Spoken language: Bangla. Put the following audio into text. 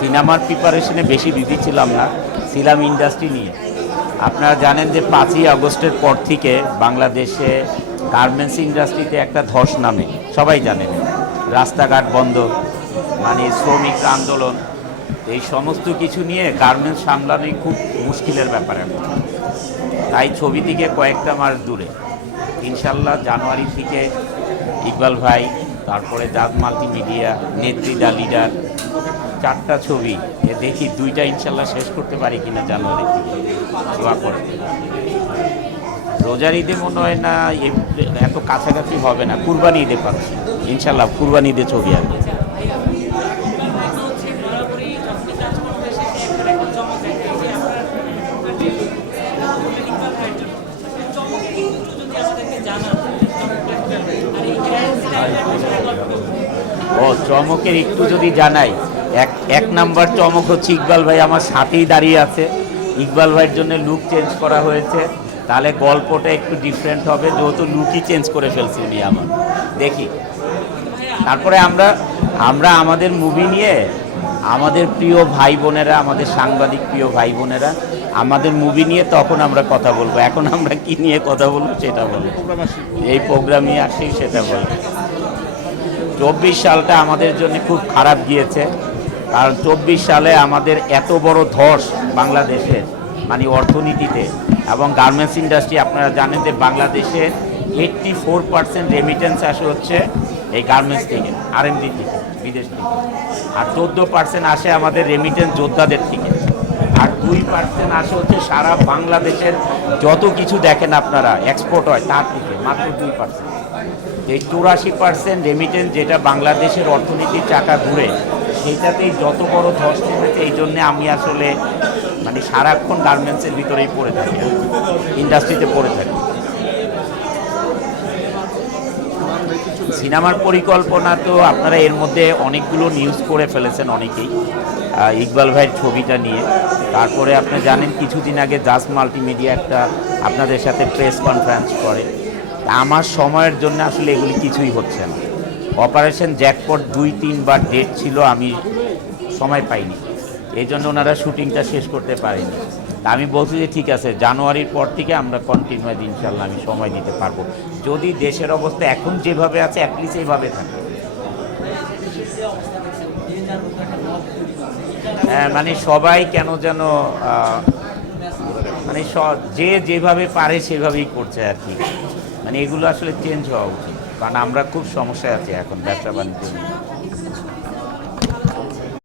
সিনেমার প্রিপারেশনে বেশি বিজি ছিলাম না, ছিলাম ইন্ডাস্ট্রি নিয়ে। আপনারা জানেন যে 5ই আগস্টের পর থেকে বাংলাদেশে গার্মেন্টস ইন্ডাস্ট্রিতে একটা ধস নামে, সবাই জানেন। রাস্তাঘাট বন্ধ, মানে শ্রমিক আন্দোলন, এই সমস্ত কিছু নিয়ে গার্মেন্টস সামলানোই খুব মুশকিলের ব্যাপার এখন। তাই ছবি থেকে কয়েকটা মাস দূরে। ইনশাল্লাহ জানুয়ারি থেকে ইকবাল ভাই, তারপরে জাজ মাল্টিমিডিয়া, নেত্রী দ্য লিডার, 4টা ছবি দেখি 2টা ইনশাল্লাহ শেষ করতে পারি কিনা জানুয়ারি থেকে। দোয়া করে। রোজার ঈদে মনে হয় না, এত কাছাকাছি হবে না, কুরবানি ঈদে পাচ্ছি ইনশাল্লাহ। কুরবানি ঈদে ছবি আসবে। ও চমকের একটু যদি জানাই, এক নাম্বার চমক হচ্ছে ইকবাল ভাই আমার সাথেই দাঁড়িয়ে আছে। ইকবাল ভাইয়ের জন্য লুক চেঞ্জ করা হয়েছে, তাহলে গল্পটা একটু ডিফারেন্ট হবে, যেহেতু লুকই চেঞ্জ করে ফেলছি উনি আমার। দেখি তারপরে আমরা আমাদের মুভি নিয়ে আমাদের প্রিয় ভাই বোনেরা, আমাদের সাংবাদিক প্রিয় ভাই বোনেরা, আমাদের মুভি নিয়ে তখন আমরা কথা বলবো। এখন আমরা কি নিয়ে কথা বলবো সেটা বলবো, এই প্রোগ্রামে আসি সেটা বলবো। 24 সালটা আমাদের জন্য খুব খারাপ গিয়েছে, কারণ 24 সালে আমাদের এত বড় ধস বাংলাদেশে, মানে অর্থনীতিতে এবং গার্মেন্টস ইন্ডাস্ট্রি। আপনারা জানেন যে বাংলাদেশে 84% রেমিটেন্স আসে হচ্ছে এই গার্মেন্টস থেকে, আরএমডি থেকে, বিদেশ থেকে। আর 14% আসে আমাদের রেমিটেন্স যোদ্ধাদের থেকে। আর 2% আসে হচ্ছে সারা বাংলাদেশের যত কিছু দেখেন আপনারা এক্সপোর্ট হয় তার থেকে, মাত্র 2%। এই 84% রেমিটেন্স যেটা বাংলাদেশের অর্থনীতির চাকা ঘুরে, সেইটাতেই যত বড় ধস নেমেছে। এই জন্যে আমি আসলে মানে সারাক্ষণ গার্মেন্টসের ভিতরেই পড়ে থাকি, ইন্ডাস্ট্রিতে পড়ে থাকি। সিনেমার পরিকল্পনা তো আপনারা এর মধ্যে অনেকগুলো নিউজ করে ফেলেছেন অনেকেই, ইকবাল ভাইয়ের ছবিটা নিয়ে। তারপরে আপনি জানেন কিছুদিন আগে জাজ মাল্টিমিডিয়া একটা আপনাদের সাথে প্রেস কনফারেন্স করে। আমার সময়ের জন্য আসলে এগুলি কিছুই হচ্ছে না। অপারেশন জ্যাকপট 2-3 বার ডেট ছিল, আমি সময় পাইনি, এই জন্য ওনারা শুটিংটা শেষ করতে পারেনি। তা আমি বলছি যে ঠিক আছে, জানুয়ারির পর থেকে আমরা কন্টিনিউ ইনশাল্লাহ আমি সময় দিতে পারবো, যদি দেশের অবস্থা এখন যেভাবে আছে অ্যাটলিস্ট এইভাবে থাকে। মানে সবাই কেন যেন মানে যে যেভাবে পারে সেভাবেই করছে আর কি। মানে এগুলো আসলে চেঞ্জ হওয়া উচিত, কারণ আমরা খুব সমস্যায় আছি এখন ব্যবসা বাণিজ্য নিয়ে।